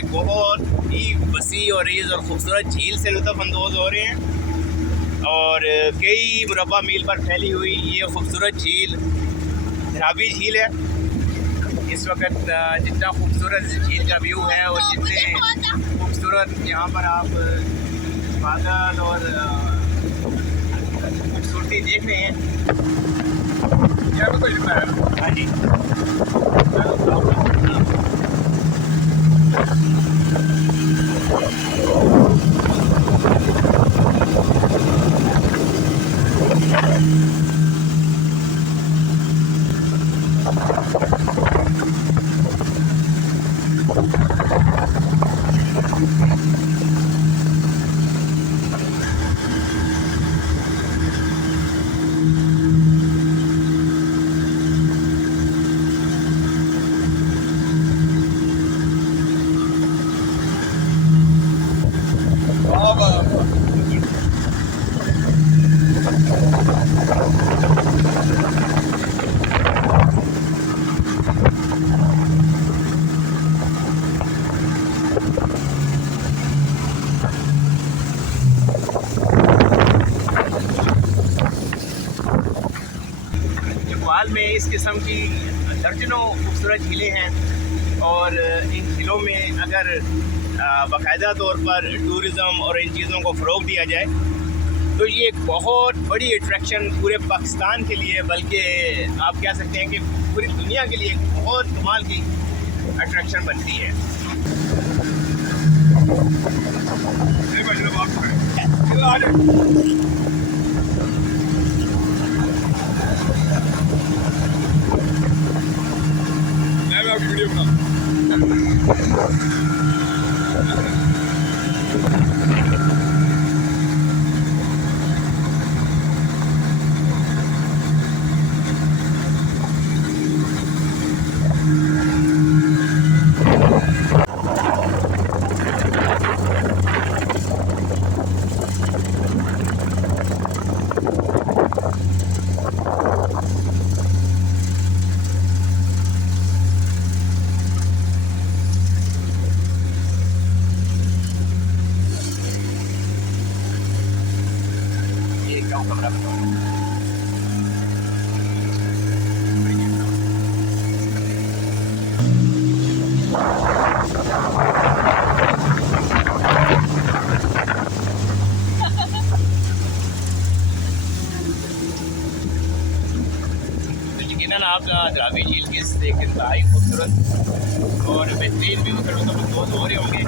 एक बहुत ही वसी और रेज़ और ख़ूबसूरत झील से लुत्फ़अंदोज़ हो रहे हैं। और कई मुरबा मील पर फैली हुई ये खूबसूरत झील धरावी झील है। इस वक्त जितना खूबसूरत झील का व्यू है और जितने खूबसूरत यहाँ पर आप बादल और खूबसूरती देख रहे हैं। हाँ जी, नेपाल में इस किस्म की दर्जनों खूबसूरत झीलें हैं और इन झीलों में अगर बाकायदा तौर पर टूरिज़म और इन चीज़ों को फ़रोग़ दिया जाए तो ये एक बहुत बड़ी अट्रैक्शन पूरे पाकिस्तान के लिए, बल्कि आप कह सकते हैं कि पूरी दुनिया के लिए बहुत कमाल की अट्रैक्शन बनती है। वीडियो बना यकीनन आप धरावी झील के एक इंतहाई खूबसूरत और बेहतरीन व्यू से लुत्फ़अंदोज़ हो रहे होंगे।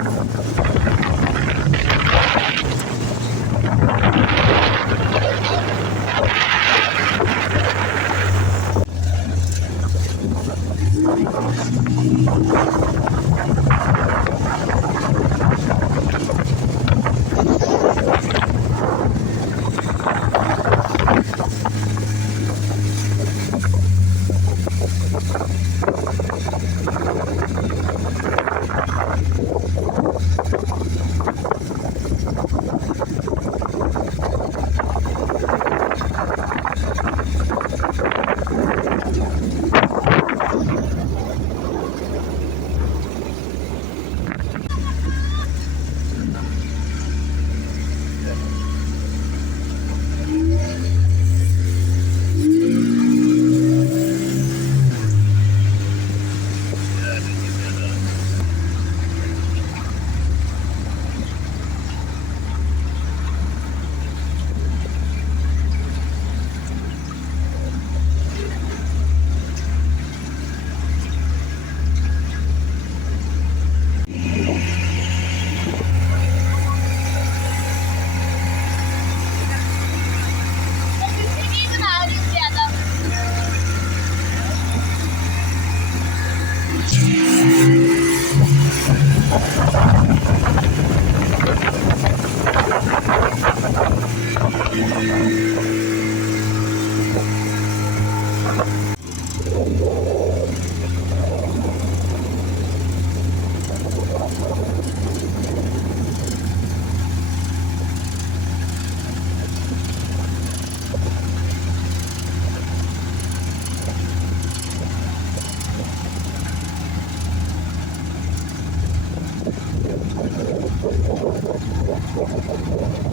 है